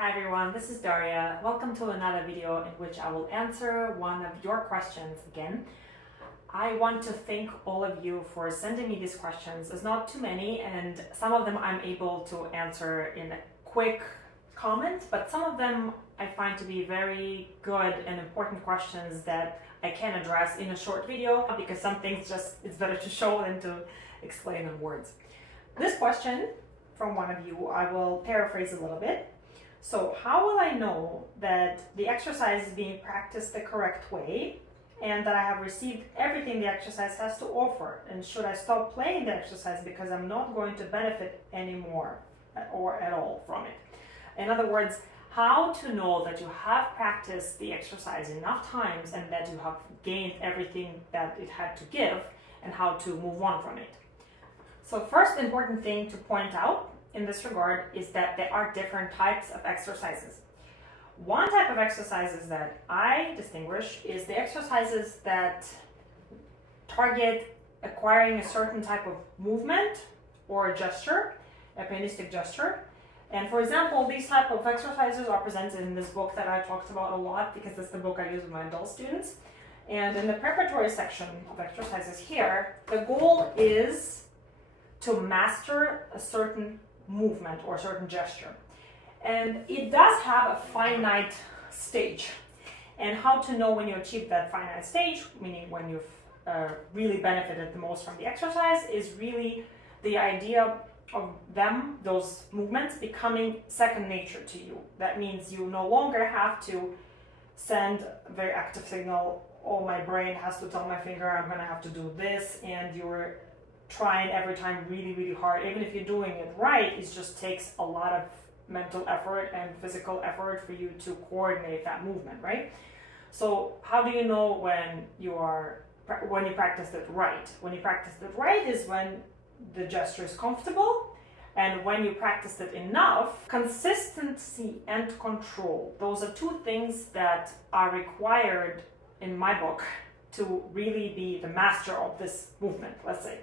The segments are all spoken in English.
Hi everyone, this is Daria. Welcome to another video in which I will answer one of your questions again. I want to thank all of you for sending me these questions. There's not too many, and some of them I'm able to answer in a quick comment, but some of them I find to be very good and important questions that I can address in a short video, because some things it's better to show than to explain in words. This question from one of you, I will paraphrase a little bit. So how will I know that the exercise is being practiced the correct way and that I have received everything the exercise has to offer? And should I stop playing the exercise because I'm not going to benefit anymore or at all from it? In other words, how to know that you have practiced the exercise enough times and that you have gained everything that it had to give, and how to move on from it. So first important thing to point out in this regard is that there are different types of exercises. One type of exercises that I distinguish is the exercises that target acquiring a certain type of movement or gesture, a pianistic gesture. And for example, these type of exercises are presented in this book that I talked about a lot, because it's the book I use with my adult students. And in the preparatory section of exercises here, the goal is to master a certain movement or certain gesture. And it does have a finite stage. And how to know when you achieve that finite stage, meaning when you've really benefited the most from the exercise, is really the idea of those movements, becoming second nature to you. That means you no longer have to send a very active signal, oh, my brain has to tell my finger I'm gonna have to do this, and you're trying every time really hard. Even if you're doing it right, it just takes a lot of mental effort and physical effort for you to coordinate that movement, right? So how do you know when you practiced it right? When you practiced it right is when the gesture is comfortable, and when you practiced it enough. Consistency and control, those are two things that are required in my book to really be the master of this movement, let's say.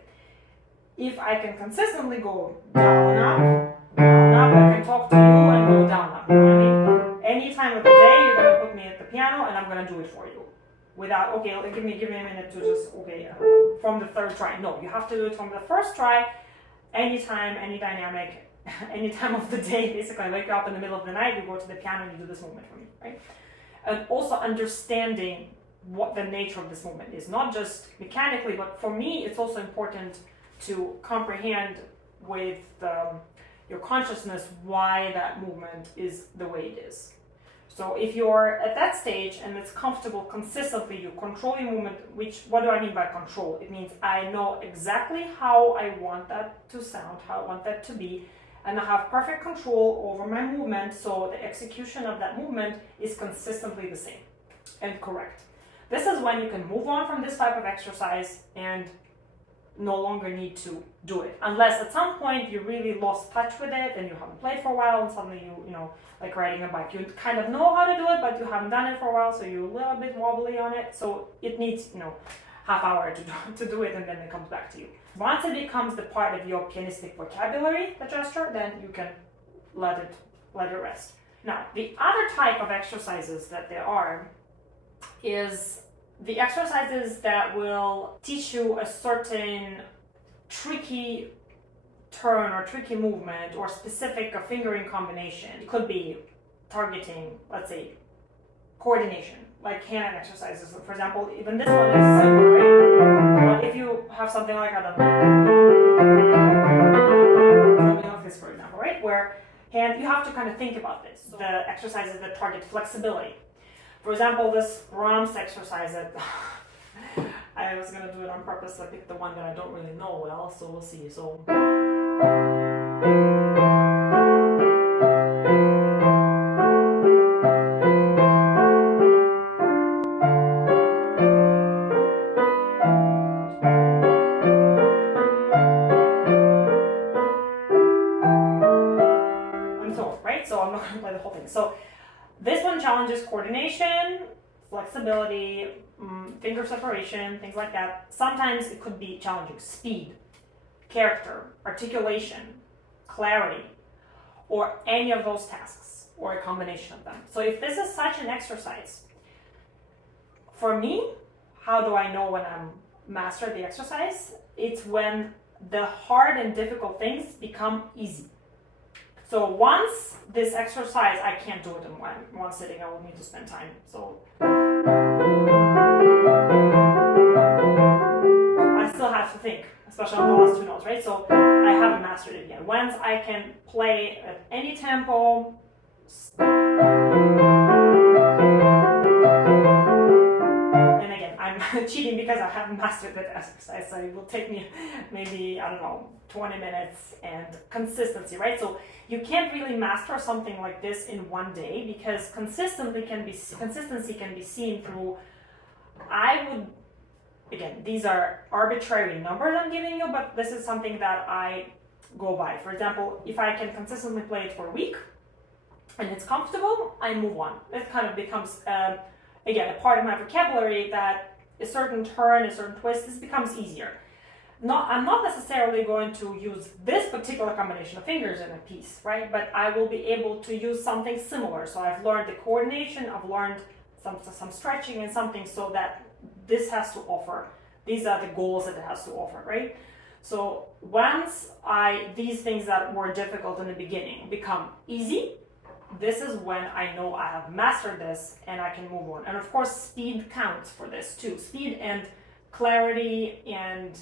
If I can consistently go down, up, I can talk to you and go down, up. You know what I mean? Any time of the day, you're gonna put me at the piano and I'm gonna do it for you. Without, okay, give me a minute to just, from the third try. No, you have to do it from the first try, anytime, any dynamic, any time of the day. Basically, I wake up in the middle of the night, you go to the piano and you do this movement for me, right? And also understanding what the nature of this movement is, not just mechanically, but for me, it's also important to comprehend with your consciousness why that movement is the way it is. So if you're at that stage and it's comfortable consistently, you control your movement, what do I mean by control? It means I know exactly how I want that to sound, how I want that to be, and I have perfect control over my movement, so the execution of that movement is consistently the same and correct. This is when you can move on from this type of exercise and no longer need to do it, unless at some point you really lost touch with it and you haven't played for a while, and suddenly you know, like riding a bike, you kind of know how to do it, but you haven't done it for a while, so you're a little bit wobbly on it, so it needs, half hour to do it, and then it comes back to you. Once it becomes the part of your pianistic vocabulary, the gesture, then you can let it rest. Now, the other type of exercises that there are is the exercises that will teach you a certain tricky turn or tricky movement or specific fingering combination. It could be targeting, let's say, coordination, like hand exercises. For example, even this one is simple, right? But if you have something like this, for example, right, where you have to kind of think about this. The exercises that target flexibility. For example, this Brahms exercise that I was going to do it on purpose. I picked the one that I don't really know well, so we'll see. So and so, right? So I'm not going to play the whole thing. So this one challenges coordination, flexibility, finger separation, things like that. Sometimes it could be challenging speed, character, articulation, clarity, or any of those tasks. or a combination of them. So if this is such an exercise, for me, how do I know when I'm mastered the exercise? It's when the hard and difficult things become easy. So once this exercise, I can't do it in one sitting, I will need to spend time. So I still have to think, especially on the last two notes, right? So I haven't mastered it yet. Once I can play at any tempo, and again, I'm cheating because I haven't mastered that exercise, so it will take me maybe, I don't know, 20 minutes, and consistency, right? So you can't really master something like this in one day, because consistency can be seen through, again, these are arbitrary numbers I'm giving you, but this is something that I go by. For example, if I can consistently play it for a week and it's comfortable, I move on. It kind of becomes, again, a part of my vocabulary, that a certain turn, a certain twist, this becomes easier. I'm not necessarily going to use this particular combination of fingers in a piece, right? But I will be able to use something similar. So I've learned the coordination, I've learned some stretching and something, so that this has to offer. These are the goals that it has to offer, right? So once these things that were difficult in the beginning become easy, this is when I know I have mastered this and I can move on. And of course, speed counts for this too. Speed and clarity and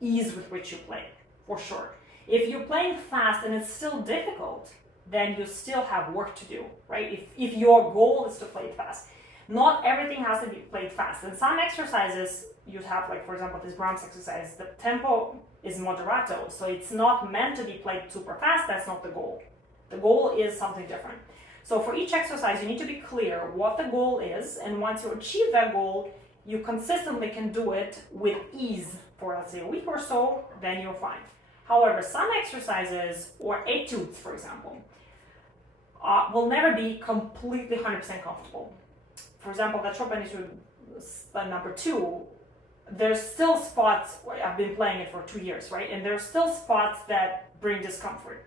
ease with which you play, for sure. If you're playing fast and it's still difficult, then you still have work to do, right? If your goal is to play it fast. Not everything has to be played fast. In some exercises, you have, like, for example, this Brahms exercise, the tempo is moderato, so it's not meant to be played super fast. That's not the goal. The goal is something different. So for each exercise, you need to be clear what the goal is, and once you achieve that goal, you consistently can do it with ease for, let's say, a week or so, then you're fine. However, some exercises, or etudes, for example, will never be completely 100% comfortable. For example, that Chopin etude number 2, there's still spots, I've been playing it for 2 years, right? And there's still spots that bring discomfort.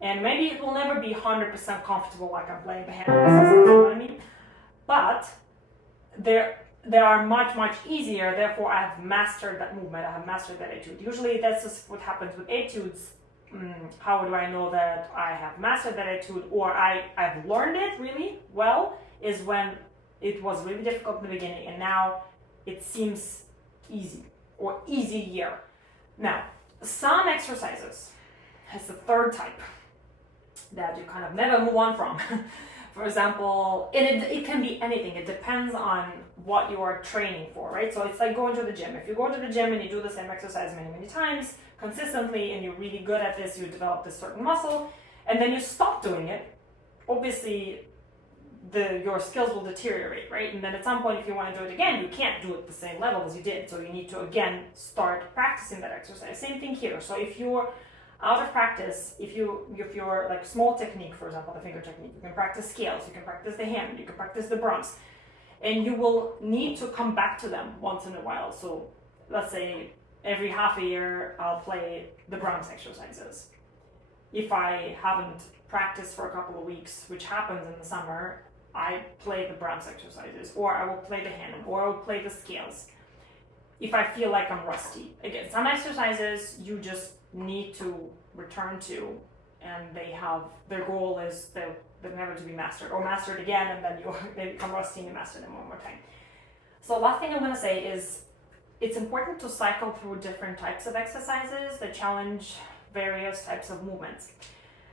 And maybe it will never be 100% comfortable like I'm playing the hand, you know what I mean? But they are much, much easier, therefore I have mastered that movement, I have mastered that etude. Usually that's just what happens with etudes. How do I know that I have mastered that etude, or I've learned it really well, is when it was really difficult in the beginning and now it seems easy, or easier. Now, some exercises has the third type that you kind of never move on from. For example, it can be anything. It depends on what you are training for, right? So it's like going to the gym. If you go to the gym and you do the same exercise many, many times consistently, and you're really good at this, you develop this certain muscle, and then you stop doing it, obviously your skills will deteriorate, right? And then at some point, if you want to do it again, you can't do it at the same level as you did. So you need to, again, start practicing that exercise. Same thing here. So if you're out of practice, if you're like small technique, for example, the finger technique, you can practice scales, you can practice the hand, you can practice the Brahms, and you will need to come back to them once in a while. So let's say every half a year, I'll play the Brahms exercises. If I haven't practiced for a couple of weeks, which happens in the summer, I play the Brahms exercises, or I will play the hand, or I will play the scales. If I feel like I'm rusty. Again, some exercises you just need to return to, and their goal is they're never to be mastered, or mastered again, and then they become rusty and you master them one more time. So last thing I'm going to say is it's important to cycle through different types of exercises that challenge various types of movements.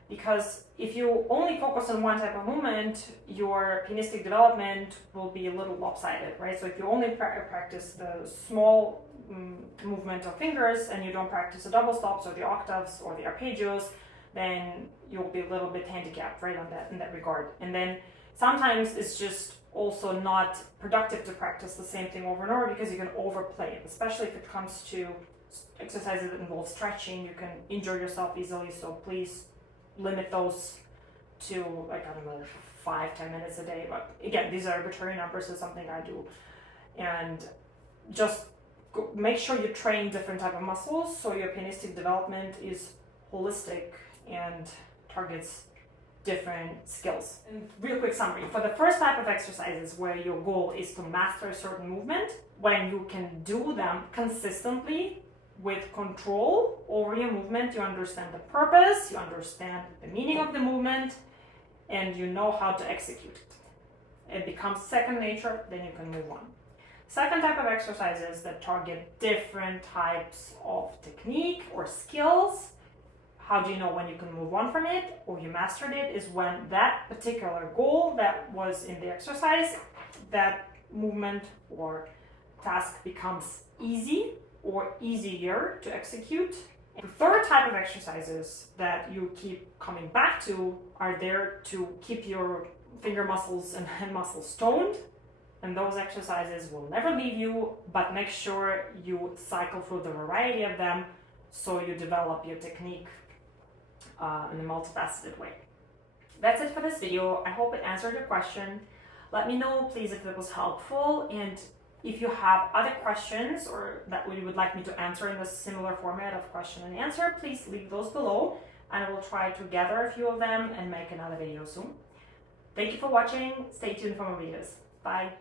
Because if you only focus on one type of movement, your pianistic development will be a little lopsided, right? So if you only practice the small movement of fingers and you don't practice the double stops or the octaves or the arpeggios, then you'll be a little bit handicapped, right, in that regard. And then sometimes it's just also not productive to practice the same thing over and over, because you can overplay it, especially if it comes to exercises that involve stretching. You can injure yourself easily, so please limit those to, like, I don't know, 5-10 minutes a day. But again, these are arbitrary numbers, is something I do. And just make sure you train different type of muscles so your pianistic development is holistic and targets different skills. And real quick summary, for the first type of exercises where your goal is to master a certain movement, when you can do them consistently with control over your movement, you understand the purpose, you understand the meaning of the movement, and you know how to execute it. It becomes second nature, then you can move on. Second type of exercises that target different types of technique or skills. How do you know when you can move on from it or you mastered it? Is when that particular goal that was in the exercise, that movement or task becomes easy or easier to execute. The third type of exercises that you keep coming back to are there to keep your finger muscles and hand muscles toned, and those exercises will never leave you, but make sure you cycle through the variety of them so you develop your technique in a multifaceted way. That's it for this video. I hope it answered your question. Let me know please if it was helpful, and if you have other questions or that you would like me to answer in a similar format of question and answer, please leave those below and I will try to gather a few of them and make another video soon. Thank you for watching. Stay tuned for more videos. Bye.